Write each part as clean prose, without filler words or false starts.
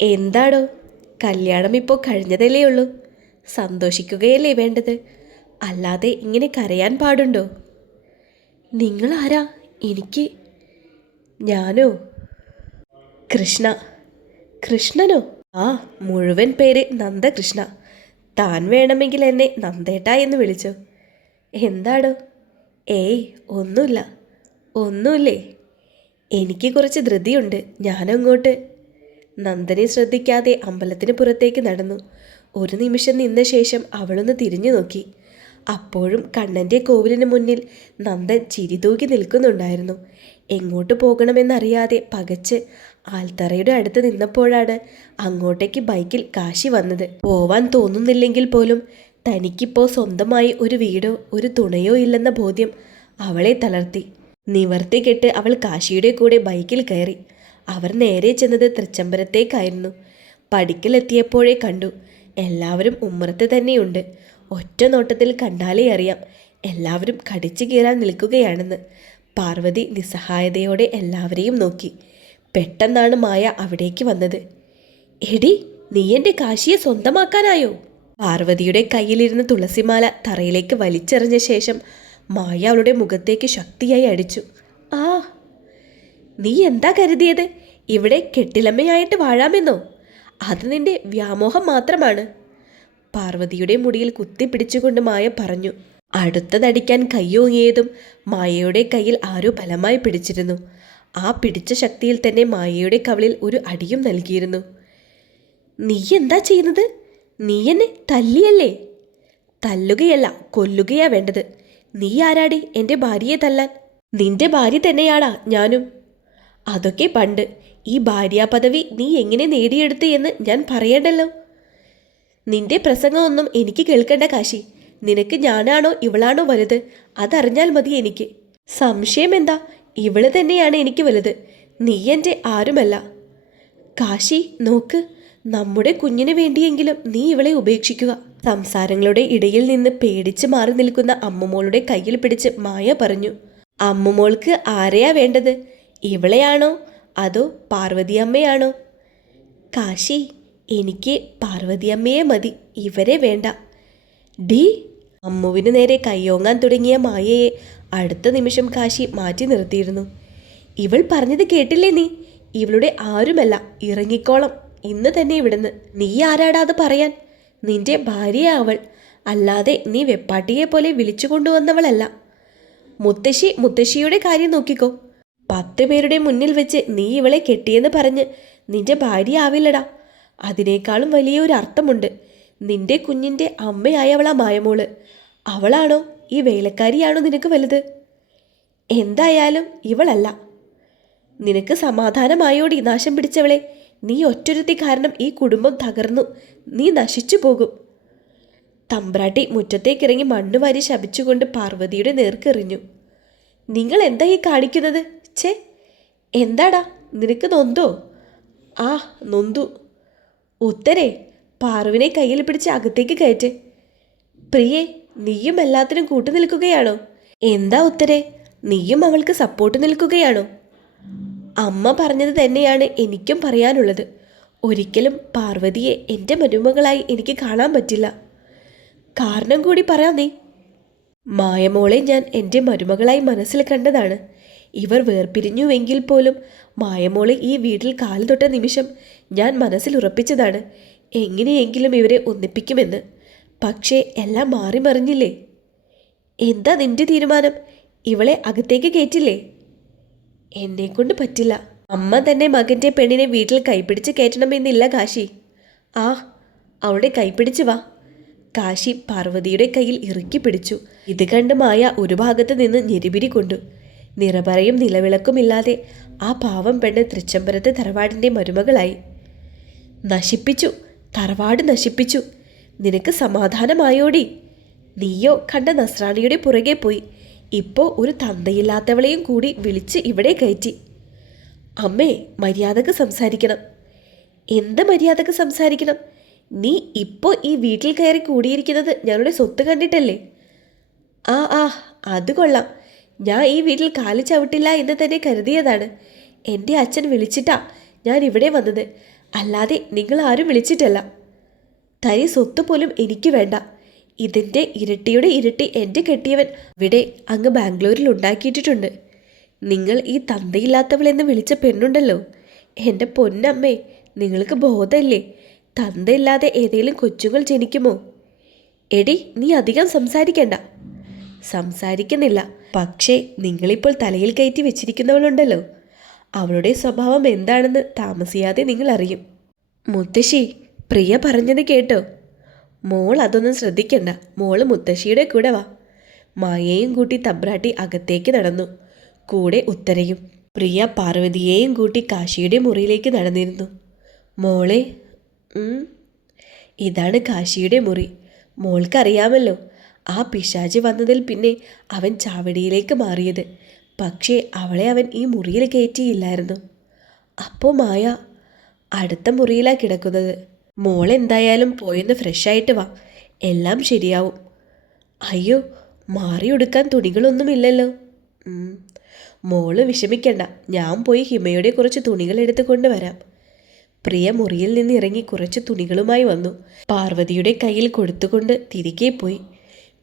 എന്താടോ, കല്യാണം ഇപ്പോൾ കഴിഞ്ഞതല്ലേ ഉള്ളൂ. സന്തോഷിക്കുകയല്ലേ വേണ്ടത്, അല്ലാതെ ഇങ്ങനെ കരയാൻ പാടുണ്ടോ? നിങ്ങളാരാ? എനിക്ക് ഞാനോ? കൃഷ്ണ. കൃഷ്ണനോ? ആ, മുഴുവൻ പേര് നന്ദകൃഷ്ണ. താൻ വേണമെങ്കിൽ എന്നെ നന്ദേട്ട എന്ന് വിളിച്ചോ. എന്താടോ? ഏയ്, ഒന്നുമില്ല. ഒന്നുമില്ലേ? എനിക്ക് കുറച്ച് ധൃതിയുണ്ട്, ഞാനങ്ങോട്ട്. നന്ദനെ ശ്രദ്ധിക്കാതെ അമ്പലത്തിന് പുറത്തേക്ക് നടന്നു. ഒരു നിമിഷം നിന്ന ശേഷം അവളൊന്ന് തിരിഞ്ഞു നോക്കി. അപ്പോഴും കണ്ണൻ്റെ കോവിലിന് മുന്നിൽ നന്ദൻ ചിരിതൂക്കി നിൽക്കുന്നുണ്ടായിരുന്നു. എങ്ങോട്ട് പോകണമെന്നറിയാതെ പകച്ച് ആൽത്തറയുടെ അടുത്ത് നിന്നപ്പോഴാണ് അങ്ങോട്ടേക്ക് ബൈക്കിൽ കാശി വന്നത്. പോവാൻ തോന്നുന്നില്ലെങ്കിൽ പോലും തനിക്കിപ്പോൾ സ്വന്തമായി ഒരു വീടോ ഒരു തുണയോ ഇല്ലെന്ന ബോധ്യം അവളെ തളർത്തി. നിവർത്തി കെട്ട് അവൾ കാശിയുടെ കൂടെ ബൈക്കിൽ കയറി. അവർ നേരെ ചെന്നത് തൃച്ചംബരത്തേക്കായിരുന്നു. പടിക്കലെത്തിയപ്പോഴേ കണ്ടു, എല്ലാവരും ഉമ്മറത്ത് തന്നെയുണ്ട്. ഒറ്റ നോട്ടത്തിൽ കണ്ടാലേ അറിയാം എല്ലാവരും കടിച്ചു കീറാൻ നിൽക്കുകയാണെന്ന്. പാർവതി നിസ്സഹായതയോടെ എല്ലാവരെയും നോക്കി. പെട്ടെന്നാണ് മായ അവിടേക്ക് വന്നത്. എടി, നീ എൻ്റെ കാശിയെ സ്വന്തമാക്കാനായോ? പാർവതിയുടെ കയ്യിലിരുന്ന തുളസിമാല തറയിലേക്ക് വലിച്ചെറിഞ്ഞ ശേഷം മായ അവളുടെ മുഖത്തേക്ക് ശക്തിയായി അടിച്ചു. ആ, നീ എന്താ കരുതിയത്? ഇവിടെ കെട്ടിലമ്മയായിട്ട് വാഴാമെന്നോ? അത് നിന്റെ വ്യാമോഹം മാത്രമാണ്. പാർവതിയുടെ മുടിയിൽ കുത്തിപ്പിടിച്ചുകൊണ്ട് മായ പറഞ്ഞു. അടുത്തതടിക്കാൻ കയ്യോങ്ങിയതും മായയുടെ കയ്യിൽ ആരോ ബലമായി പിടിച്ചിരുന്നു. ആ പിടിച്ച ശക്തിയിൽ തന്നെ മായയുടെ കവിളിൽ ഒരു അടിയും നൽകിയിരുന്നു. നീ എന്താ ചെയ്യുന്നത്? നീ എന്നെ തല്ലിയല്ലേ? തല്ലുകയല്ല, കൊല്ലുകയാ വേണ്ടത്. നീ ആരാടി എൻ്റെ ഭാര്യയെ തല്ലാൻ? നിന്റെ ഭാര്യ തന്നെയാടാ ഞാനും. അതൊക്കെ പണ്ട്. ഈ ഭാര്യാ പദവി നീ എങ്ങനെ നേടിയെടുത്ത് എന്ന് ഞാൻ പറയണ്ടല്ലോ. നിന്റെ പ്രസംഗമൊന്നും എനിക്ക് കേൾക്കേണ്ട കാശി. നിനക്ക് ഞാനാണോ ഇവളാണോ വലുത്, അതറിഞ്ഞാൽ മതി എനിക്ക്. സംശയം എന്താ? ഇവള് തന്നെയാണ് എനിക്ക് വലുത്, നീ എൻ്റെ ആരുമല്ല. കാശി നോക്ക്, നമ്മുടെ കുഞ്ഞിന് വേണ്ടിയെങ്കിലും നീ ഇവളെ ഉപേക്ഷിക്കുക. സംസാരങ്ങളുടെ ഇടയിൽ നിന്ന് പേടിച്ച് മാറി നിൽക്കുന്ന അമ്മുമോളുടെ കയ്യിൽ പിടിച്ച് മായ പറഞ്ഞു. അമ്മുമോൾക്ക് ആരെയാ വേണ്ടത്? ഇവളെയാണോ അതോ പാർവതിയമ്മയാണോ? കാശി, എനിക്ക് പാർവതിയമ്മയെ മതി, ഇവരെ വേണ്ട. ഡി! അമ്മുവിന് നേരെ കയ്യോങ്ങാൻ തുടങ്ങിയ മായയെ അടുത്ത നിമിഷം കാശി മാറ്റി നിർത്തിയിരുന്നു. ഇവൾ പറഞ്ഞത് കേട്ടില്ലേ നീ? ഇവളുടെ ആരുമല്ല, ഇറങ്ങിക്കോളം ഇന്ന് തന്നെ ഇവിടുന്ന്. നീ ആരാടാ അത് പറയാൻ? നിന്റെ ഭാര്യയാ അവൾ, അല്ലാതെ നീ വെപ്പാട്ടിയെ പോലെ വിളിച്ചു കൊണ്ടുവന്നവളല്ല. മുത്തശ്ശി മുത്തശ്ശിയുടെ കാര്യം നോക്കിക്കോ. 10 പേരുടെ മുന്നിൽ വെച്ച് നീ ഇവളെ കെട്ടിയെന്ന് പറഞ്ഞ് നിന്റെ ഭാര്യ ആവില്ലടാ. അതിനേക്കാളും വലിയൊരു അർത്ഥമുണ്ട്. നിന്റെ കുഞ്ഞിൻ്റെ അമ്മയായവളാ മായമോള്. അവളാണോ ഈ വേലക്കാരിയാണോ നിനക്ക് വലുത്? എന്തായാലും ഇവളല്ല. നിനക്ക് സമാധാനമായോടി നാശം പിടിച്ചവളെ? നീ ഒറ്റൊരുത്തി കാരണം ഈ കുടുംബം തകർന്നു, നീ നശിച്ചു പോകും. തമ്പ്രാട്ടി മുറ്റത്തേക്കിറങ്ങി മണ്ണുവാരി ശപിച്ചുകൊണ്ട് പാർവതിയുടെ നേർക്കെറിഞ്ഞു. നിങ്ങൾ എന്താ ഈ കാണിക്കുന്നത്? ഛേ, എന്താടാ നിനക്ക് നൊന്തോ? ആ, നൊന്തു. ഉത്തരേ, പാർവിനെ കയ്യിൽ പിടിച്ച് അകത്തേക്ക് കയറ്റ്. പ്രിയേ, നീയും എല്ലാത്തിനും കൂട്ടു നിൽക്കുകയാണോ? എന്താ ഉത്തരേ, നീയും അവൾക്ക് സപ്പോർട്ട് നിൽക്കുകയാണോ? അമ്മ പറഞ്ഞത് തന്നെയാണ് എനിക്കും പറയാനുള്ളത്. ഒരിക്കലും പാർവതിയെ എൻ്റെ മരുമകളായി എനിക്ക് കാണാൻ പറ്റില്ല. കാരണം കൂടി പറയാം നീ. മായമോളെ ഞാൻ എൻ്റെ മരുമകളായി മനസ്സിൽ കണ്ടതാണ്. ഇവർ വേർപിരിഞ്ഞുവെങ്കിൽ പോലും മായമോളെ ഈ വീട്ടിൽ കാല് തൊട്ട നിമിഷം ഞാൻ മനസ്സിൽ ഉറപ്പിച്ചതാണ് എങ്ങനെയെങ്കിലും ഇവരെ ഒന്നിപ്പിക്കുമെന്ന്. പക്ഷേ എല്ലാം മാറി മറിഞ്ഞില്ലേ? എന്താ നിന്റെ തീരുമാനം? ഇവളെ അകത്തേക്ക് കയറ്റില്ലേ? എന്നെക്കൊണ്ട് പറ്റില്ല. അമ്മ തന്നെ മകൻ്റെ പെണ്ണിനെ വീട്ടിൽ കൈപ്പിടിച്ച് കയറ്റണമെന്നില്ല കാശി. ആ, അവളുടെ കൈപ്പിടിച്ച് വാ. കാശി പാർവതിയുടെ കയ്യിൽ ഇറുക്കി പിടിച്ചു. ഇത് കണ്ട് മായ ഒരു ഭാഗത്ത് നിന്ന് ഞെരിപിരി കൊണ്ടു. നിറപറയും നിലവിളക്കുമില്ലാതെ ആ പാവം പെണ്ണ് തൃച്ചംബരത്തെ തറവാടിൻ്റെ മരുമകളായി. നശിപ്പിച്ചു, തറവാട് നശിപ്പിച്ചു. നിനക്ക് സമാധാനമായോടി? നീയോ കണ്ട നസ്രാണിയുടെ പുറകെ പോയി. ഇപ്പോൾ ഒരു തന്തയില്ലാത്തവളെയും കൂടി വിളിച്ച് ഇവിടെ കയറ്റി. അമ്മേ, മര്യാദക്ക് സംസാരിക്കണം. എന്ത് മര്യാദക്ക് സംസാരിക്കണം? നീ ഇപ്പോൾ ഈ വീട്ടിൽ കയറി കൂടിയിരിക്കുന്നത് ഞങ്ങളുടെ സ്വത്ത് കണ്ടിട്ടല്ലേ? ആ ആ, അത് കൊള്ളാം. ഞാൻ ഈ വീട്ടിൽ കാല് ചവിട്ടില്ല എന്ന് തന്നെ കരുതിയതാണ്. എൻ്റെ അച്ഛൻ വിളിച്ചിട്ടാ ഞാൻ ഇവിടെ വന്നത്. അല്ലാതെ നിങ്ങൾ ആരും വിളിച്ചിട്ടല്ല. തരി സ്വത്ത് പോലും എനിക്ക് വേണ്ട. ഇതിൻ്റെ ഇരട്ടിയുടെ ഇരട്ടി എൻ്റെ കെട്ടിയവൻ ഇവിടെ അങ്ങ് ബാംഗ്ലൂരിൽ ഉണ്ടാക്കിയിട്ടുണ്ട്. നിങ്ങൾ ഈ തന്തയില്ലാത്തവളെന്ന് വിളിച്ച പെണ്ണുണ്ടല്ലോ, എൻ്റെ പൊന്നമ്മേ, നിങ്ങൾക്ക് ബോധമില്ലേ? തന്തയില്ലാതെ ഏതെങ്കിലും കൊച്ചുങ്ങൾ ജനിക്കുമോ? എടി, നീ അധികം സംസാരിക്കണ്ട. സംസാരിക്കുന്നില്ല, പക്ഷേ നിങ്ങളിപ്പോൾ തലയിൽ കയറ്റി വെച്ചിരിക്കുന്നവളുണ്ടല്ലോ, അവളുടെ സ്വഭാവം എന്താണെന്ന് താമസിയാതെ നിങ്ങൾ അറിയും. മുത്തശ്ശി, പ്രിയ പറഞ്ഞത് കേട്ടോ? മോൾ അതൊന്നും ശ്രദ്ധിക്കണ്ട. മോള് മുത്തശ്ശിയുടെ കൂടെ വാ. മായയും കൂട്ടി തമ്പ്രാട്ടി അകത്തേക്ക് നടന്നു. കൂടെ ഉത്തരയും. പ്രിയ പാർവതിയെയും കൂട്ടി കാശിയുടെ മുറിയിലേക്ക് നടന്നിരുന്നു. മോളെ, ഇതാണ് കാശിയുടെ മുറി. മോൾക്കറിയാമല്ലോ, ആ പിശാചി വന്നതിൽ പിന്നെ അവൻ ചാവടിയിലേക്ക് മാറിയത്. പക്ഷേ അവളെ അവൻ ഈ മുറിയിൽ കയറ്റിയില്ലായിരുന്നു. അപ്പോൾ മായ അടുത്ത മുറിയിലാണ് കിടക്കുന്നത്. മോൾ എന്തായാലും പോയൊന്ന് ഫ്രഷായിട്ട് വാ, എല്ലാം ശരിയാവും. അയ്യോ, മാറിയെടുക്കാൻ തുണികളൊന്നുമില്ലല്ലോ. മോള് വിഷമിക്കണ്ട, ഞാൻ പോയി ഹിമയുടെ കുറച്ച് തുണികൾ എടുത്തു കൊണ്ടുവരാം. പ്രിയ മുറിയിൽ നിന്ന് ഇറങ്ങി കുറച്ച് തുണികളുമായി വന്നു. പാർവതിയുടെ കയ്യിൽ കൊടുത്തുകൊണ്ട് തിരികെ പോയി.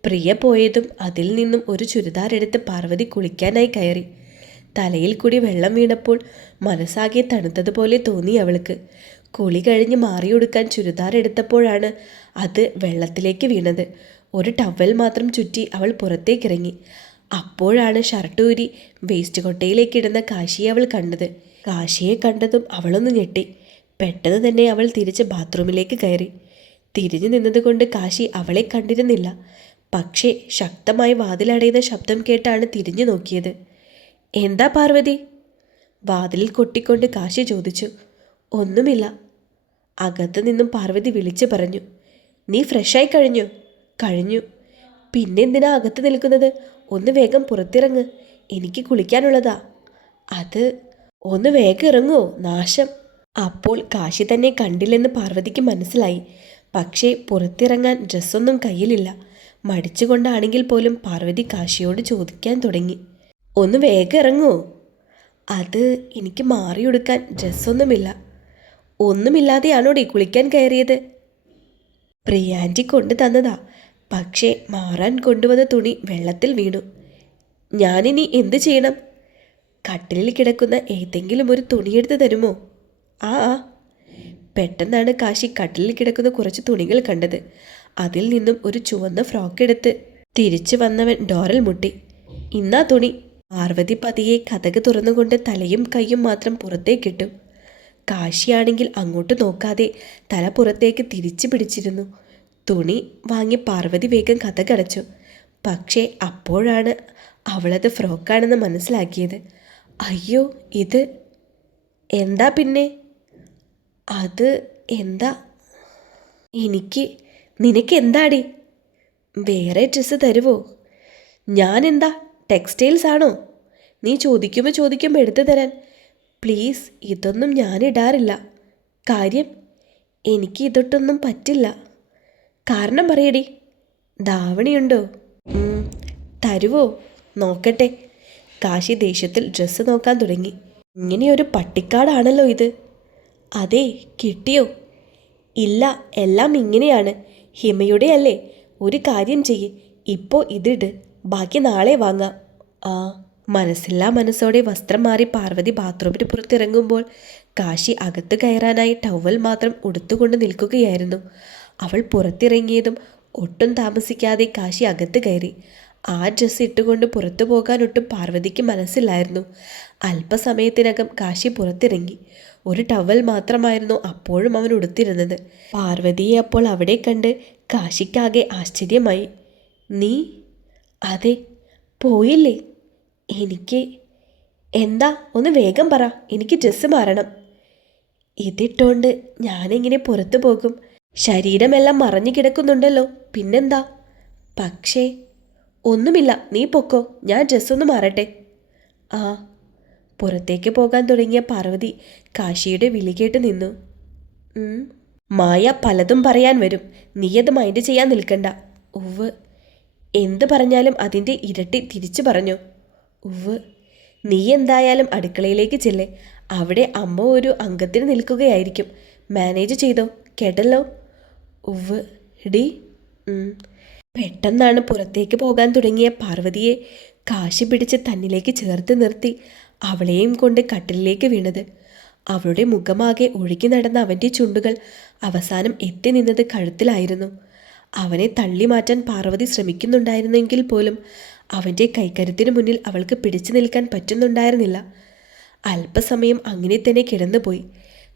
പ്രിയ പോയതും അതിൽ നിന്നും ഒരു ചുരിദാർ എടുത്ത് പാർവതി കുളിക്കാനായി കയറി. തലയിൽ കൂടി വെള്ളം വീണപ്പോൾ മനസ്സാകെ തണുത്തതുപോലെ തോന്നി അവൾക്ക്. കുളി കഴിഞ്ഞ് മാറിയൊടുക്കാൻ ചുരിദാർ എടുത്തപ്പോഴാണ് അത് വെള്ളത്തിലേക്ക് വീണത്. ഒരു ടവൽ മാത്രം ചുറ്റി അവൾ പുറത്തേക്കിറങ്ങി. അപ്പോഴാണ് ഷർട്ടൂരി വേസ്റ്റ് കൊട്ടയിലേക്ക് ഇടുന്ന കാശിയെ അവൾ കണ്ടത്. കാശിയെ കണ്ടതും അവളൊന്ന് ഞെട്ടി. പെട്ടെന്ന് തന്നെ അവൾ തിരിച്ച് ബാത്റൂമിലേക്ക് കയറി. തിരിഞ്ഞു നിന്നതുകൊണ്ട് കാശി അവളെ കണ്ടിരുന്നില്ല. പക്ഷേ ശക്തമായി വാതിലടയുന്ന ശബ്ദം കേട്ടാണ് തിരിഞ്ഞു നോക്കിയത്. എന്താ പാർവതി? വാതിലിൽ കൊട്ടിക്കൊണ്ട് കാശി ചോദിച്ചു. ഒന്നുമില്ല. അകത്തു നിന്നും പാർവതി വിളിച്ചു പറഞ്ഞു. നീ ഫ്രഷായി കഴിഞ്ഞോ? കഴിഞ്ഞു. പിന്നെന്തിനാ അകത്ത് നിൽക്കുന്നത്? ഒന്ന് വേഗം പുറത്തിറങ്ങ്, എനിക്ക് കുളിക്കാനുള്ളതാ. അത് ഒന്ന് വേഗം ഇറങ്ങുമോ? നാശം. അപ്പോൾ കാശി തന്നെ കണ്ടില്ലെന്ന് പാർവതിക്ക് മനസ്സിലായി. പക്ഷേ പുറത്തിറങ്ങാൻ ഡ്രസ്സൊന്നും കയ്യിലില്ല. മടിച്ചുകൊണ്ടാണെങ്കിൽ പോലും പാർവതി കാശിയോട് ചോദിക്കാൻ തുടങ്ങി. ഒന്ന് വേഗം ഇറങ്ങുമോ? അത് എനിക്ക് മാറിയെടുക്കാൻ ഡ്രസ്സൊന്നുമില്ല. ഒന്നുമില്ലാതെയാണോടി കുളിക്കാൻ കയറിയത്? പ്രിയാൻറ്റി കൊണ്ടു തന്നതാ, പക്ഷേ മാറാൻ കൊണ്ടുവന്ന തുണി വെള്ളത്തിൽ വീണു. ഞാനിനി എന്തു ചെയ്യണം? കട്ടിലിൽ കിടക്കുന്ന ഏതെങ്കിലും ഒരു തുണിയെടുത്ത് തരുമോ? ആ. പെട്ടെന്നാണ് കാശി കട്ടിലിൽ കിടക്കുന്ന കുറച്ച് തുണികൾ കണ്ടത്. അതിൽ നിന്നും ഒരു ചുവന്ന ഫ്രോക്ക് എടുത്ത് തിരിച്ചു വന്നവൻ ഡോറിൽ മുട്ടി. ഇന്നാ തുണി. പാർവതി പതിയെ കതക് തുറന്നുകൊണ്ട് തലയും കൈയും മാത്രം പുറത്തേക്കിട്ടു. കാശിയാണെങ്കിൽ അങ്ങോട്ട് നോക്കാതെ തല പുറത്തേക്ക് തിരിച്ചു പിടിച്ചിരുന്നു. തുണി വാങ്ങി പാർവതി വേഗം കതകടച്ചു. പക്ഷേ അപ്പോഴാണ് അവളത് ഫ്രോക്കാണെന്ന് മനസ്സിലാക്കിയത്. അയ്യോ, ഇത് എന്താ? പിന്നെ അത് എന്താ? നിനക്ക് എന്താടി? വേറെ ഡ്രസ്സ് തരുമോ? ഞാനെന്താ ടെക്സ്റ്റൈൽസ് ആണോ? നീ ചോദിക്കുമ്പോൾ എടുത്തു തരാൻ. പ്ലീസ്, ഇതൊന്നും ഞാനിടാറില്ല. കാര്യം, എനിക്ക് ഇതൊട്ടൊന്നും പറ്റില്ല. കാരണം പറയടി. ധാവണിയുണ്ടോ? തരുവോ? നോക്കട്ടെ. കാശി ദേഷ്യത്തിൽ ഡ്രസ്സ് നോക്കാൻ തുടങ്ങി. ഇങ്ങനെയൊരു പട്ടിക്കാടാണല്ലോ ഇത്. അതെ, കിട്ടിയോ? ഇല്ല, എല്ലാം ഇങ്ങനെയാണ്. ഹിമയുടെ അല്ലേ? ഒരു കാര്യം ചെയ്യ്, ഇപ്പോൾ ഇതിട്, ബാക്കി നാളെ വാങ്ങാം. ആ. മനസ്സില്ലാ മനസ്സോടെ വസ്ത്രം മാറി പാർവതി ബാത്റൂമിന് പുറത്തിറങ്ങുമ്പോൾ കാശി അകത്ത് കയറാനായി ടവൽ മാത്രം ഉടുത്തുകൊണ്ട് നിൽക്കുകയായിരുന്നു. അവൾ പുറത്തിറങ്ങിയതും ഒട്ടും താമസിക്കാതെ കാശി അകത്ത് കയറി. ആ ഡ്രസ്സ് ഇട്ടുകൊണ്ട് പുറത്തു പോകാനൊട്ടും പാർവതിക്ക് മനസ്സില്ലായിരുന്നു. അല്പസമയത്തിനകം കാശി പുറത്തിറങ്ങി. ഒരു ടവൽ മാത്രമായിരുന്നു അപ്പോഴും അവൻ ഉടുത്തിരുന്നത്. പാർവതിയെ അപ്പോൾ അവിടെ കണ്ട് കാശിക്കാകെ ആശ്ചര്യമായി. നീ? അതെ. പോയില്ലേ? എനിക്ക് എന്താ? ഒന്ന് വേഗം പറ, എനിക്ക് ഡ്രസ്സ് മാറണം. ഇതിട്ടോണ്ട് ഞാനെങ്ങനെ പുറത്തു പോകും? ശരീരമെല്ലാം മറഞ്ഞു കിടക്കുന്നുണ്ടല്ലോ, പിന്നെന്താ? പക്ഷേ ഒന്നുമില്ല, നീ പൊക്കോ, ഞാൻ ഡ്രസ്സൊന്ന് മാറട്ടെ. ആ. പുറത്തേക്ക് പോകാൻ തുടങ്ങിയ പാർവതി കാശിയുടെ വിളി കേട്ട് നിന്നു. മായ പലതും പറയാൻ വരും, നീയത് മൈൻഡ് ചെയ്യാൻ നിൽക്കണ്ട. ഉവ്. എന്ത് പറഞ്ഞാലും അതിൻ്റെ ഇരട്ടി തിരിച്ചു പറഞ്ഞു. ഉവ്. നീ എന്തായാലും അടുക്കളയിലേക്ക് ചെല്ലേ. അവിടെ അമ്മ ഒരു അംഗത്തിന് നിൽക്കുകയായിരിക്കും. മാനേജ് ചെയ്തോ, കേട്ടല്ലോ? ഉവ് ഡി. പെട്ടെന്നാണ് പുറത്തേക്ക് പോകാൻ തുടങ്ങിയ പാർവതിയെ കാശി പിടിച്ച് തന്നിലേക്ക് ചേർത്ത് നിർത്തി അവളെയും കൊണ്ട് കട്ടിലിലേക്ക് വീണത്. അവളുടെ മുഖമാകെ ഒഴുകി നടന്ന അവൻ്റെ ചുണ്ടുകൾ അവസാനം എത്തി നിന്നത് കഴുത്തിലായിരുന്നു. അവനെ തള്ളി മാറ്റാൻ പാർവതി ശ്രമിക്കുന്നുണ്ടായിരുന്നെങ്കിൽ പോലും അവൻ്റെ കൈക്കരുത്തിന് മുന്നിൽ അവൾക്ക് പിടിച്ചു നിൽക്കാൻ പറ്റുന്നുണ്ടായിരുന്നില്ല. അല്പസമയം അങ്ങനെ തന്നെ കിടന്നുപോയി.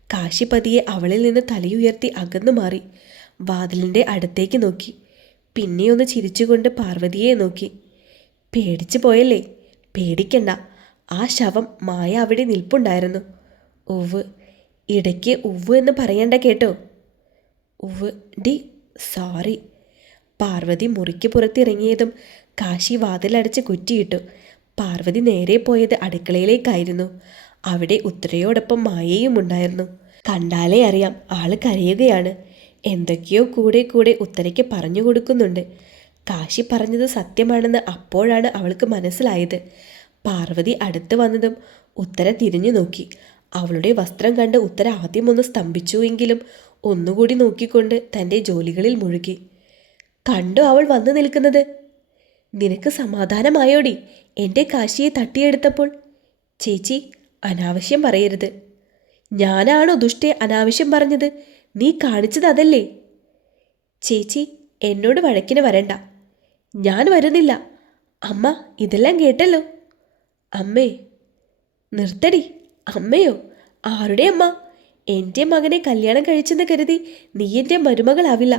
കാശി പതിയെ അവളിൽ നിന്ന് തലയുയർത്തി അകന്നു മാറി വാതിലിൻ്റെ അടുത്തേക്ക് നോക്കി. പിന്നെയൊന്ന് ചിരിച്ചുകൊണ്ട് പാർവതിയെ നോക്കി. പേടിച്ചു പോയല്ലേ? പേടിക്കണ്ട, ആ ശവം മായ അവിടെ നിൽപ്പുണ്ടായിരുന്നു. ഉവ്. ഇടയ്ക്ക് ഉവ് എന്ന് പറയണ്ട കേട്ടോ. ഉവ് ഡി. സോറി. പാർവതി മുറിക്ക് പുറത്തിറങ്ങിയതും കാശി വാതിലടച്ച് കുറ്റിയിട്ടു. പാർവതി നേരെ പോയത് അടുക്കളയിലേക്കായിരുന്നു. അവിടെ ഉത്തരയോടൊപ്പം മായയും ഉണ്ടായിരുന്നു. കണ്ടാലേ അറിയാം, ആള് കരയുകയാണ്. എന്തൊക്കെയോ കൂടെ കൂടെ ഉത്തരയ്ക്ക് പറഞ്ഞു കൊടുക്കുന്നുണ്ട്. കാശി പറഞ്ഞത് സത്യമാണെന്ന് അപ്പോഴാണ് അവൾക്ക് മനസ്സിലായത്. പാർവതി അടുത്ത് വന്നതും ഉത്തര തിരിഞ്ഞു നോക്കി. അവളുടെ വസ്ത്രം കണ്ട് ഉത്തര ആദ്യമൊന്ന് സ്തംഭിച്ചു എങ്കിലും ഒന്നുകൂടി നോക്കിക്കൊണ്ട് തൻ്റെ ജോലികളിൽ മുഴുകി. കണ്ടോ അവൾ വന്നു നിൽക്കുന്നത്? നിനക്ക് സമാധാനമായോടി എൻ്റെ കാശിയെ തട്ടിയെടുത്തപ്പോൾ? ചേച്ചി, അനാവശ്യം പറയരുത്. ഞാനാണോ ദുഷ്ടേ അനാവശ്യം പറഞ്ഞത്? നീ കാണിച്ചത് അതല്ലേ? ചേച്ചി, എന്നോട് വഴക്കിന് വരണ്ട. ഞാൻ വരുന്നില്ല. അമ്മ ഇതെല്ലാം കേട്ടല്ലോ. അമ്മേ. നിർത്തടി. അമ്മയോ? ആരുടെ അമ്മ? എൻ്റെ മകനെ കല്യാണം കഴിച്ചെന്ന് കരുതി നീ എൻ്റെ മരുമകളാവില്ല.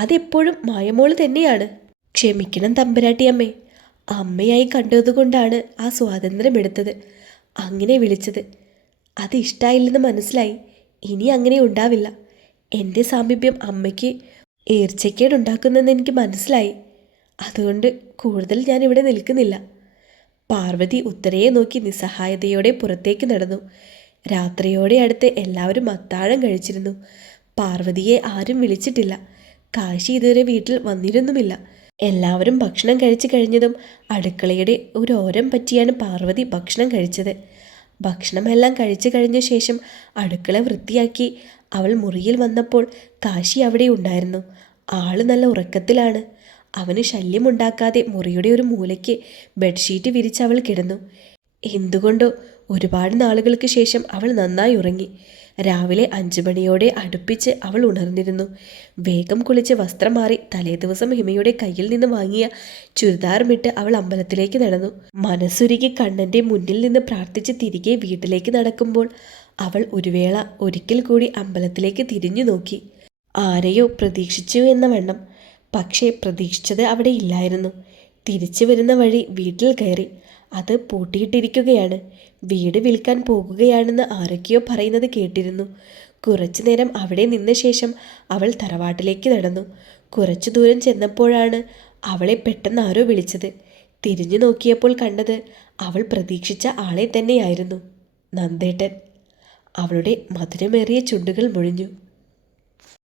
അതെപ്പോഴും മായമോള് തന്നെയാണ്. ക്ഷമിക്കണം തമ്പുരാട്ടി അമ്മേ. അമ്മയായി കണ്ടതുകൊണ്ടാണ് ആ സ്വാതന്ത്ര്യം എടുത്തത്, അങ്ങനെ വിളിച്ചത്. അത് ഇഷ്ടമായില്ലെന്ന് മനസ്സിലായി. ഇനി അങ്ങനെ ഉണ്ടാവില്ല. എൻ്റെ സാമീപ്യം അമ്മയ്ക്ക് ഈർച്ചക്കേടുണ്ടാക്കുന്നെന്ന് എനിക്ക് മനസ്സിലായി. അതുകൊണ്ട് കൂടുതൽ ഞാൻ ഇവിടെ നിൽക്കുന്നില്ല. പാർവതി ഉത്തരയെ നോക്കി നിസ്സഹായതയോടെ പുറത്തേക്ക് നടന്നു. രാത്രിയോടെ അടുത്ത് എല്ലാവരും അത്താഴം കഴിച്ചിരുന്നു. പാർവതിയെ ആരും വിളിച്ചിട്ടില്ല. കാശി ഇതുവരെ വീട്ടിൽ വന്നിരുന്നുമില്ല. എല്ലാവരും ഭക്ഷണം കഴിച്ചു കഴിഞ്ഞതും അടുക്കളയുടെ ഒരു ഓരം പറ്റിയാണ് പാർവതി ഭക്ഷണം കഴിച്ചത്. ഭക്ഷണമെല്ലാം കഴിച്ചു കഴിഞ്ഞ ശേഷം അടുക്കള വൃത്തിയാക്കി അവൾ മുറിയിൽ വന്നപ്പോൾ കാശി അവിടെ ഉണ്ടായിരുന്നു. ആള് നല്ല ഉറക്കത്തിലാണ്. അവന് ശല്യമുണ്ടാക്കാതെ മുറിയുടെ ഒരു മൂലയ്ക്ക് ബെഡ്ഷീറ്റ് വിരിച്ച് അവൾ കിടന്നു. എന്തുകൊണ്ടോ ഒരുപാട് നാളുകൾക്ക് ശേഷം അവൾ നന്നായി ഉറങ്ങി. രാവിലെ 5 മണിയോടെ അടുപ്പിച്ച് അവൾ ഉണർന്നിരുന്നു. വേഗം കുളിച്ച് വസ്ത്രം മാറി തലേദിവസം ഹിമയുടെ കയ്യിൽ നിന്ന് വാങ്ങിയ ചുരിദാറുമിട്ട് അവൾ അമ്പലത്തിലേക്ക് നടന്നു. മനസ്സുരുകി കണ്ണൻ്റെ മുന്നിൽ നിന്ന് പ്രാർത്ഥിച്ച് തിരികെ വീട്ടിലേക്ക് നടക്കുമ്പോൾ അവൾ ഒരു വേള ഒരിക്കൽ കൂടി അമ്പലത്തിലേക്ക് തിരിഞ്ഞു നോക്കി. ആരെയോ പ്രതീക്ഷിച്ചു എന്ന വണ്ണം. പക്ഷേ പ്രതീക്ഷിച്ചത് അവിടെ ഇല്ലായിരുന്നു. തിരിച്ചു വരുന്ന വഴി വീട്ടിൽ കയറി. അത് പൂട്ടിയിട്ടിരിക്കുകയാണ്. വീട് വിൽക്കാൻ പോകുകയാണെന്ന് ആരൊക്കെയോ പറയുന്നത് കേട്ടിരുന്നു. കുറച്ചു നേരം അവിടെ നിന്ന ശേഷം അവൾ തറവാട്ടിലേക്ക് നടന്നു. കുറച്ചു ദൂരം ചെന്നപ്പോഴാണ് അവളെ പെട്ടെന്ന് ആരോ വിളിച്ചത്. തിരിഞ്ഞു നോക്കിയപ്പോൾ കണ്ടത് അവൾ പ്രതീക്ഷിച്ച ആളെ തന്നെയായിരുന്നു. നന്ദേട്ടൻ. അവളുടെ മധുരമേറിയ ചുണ്ടുകൾ മുഴിഞ്ഞു.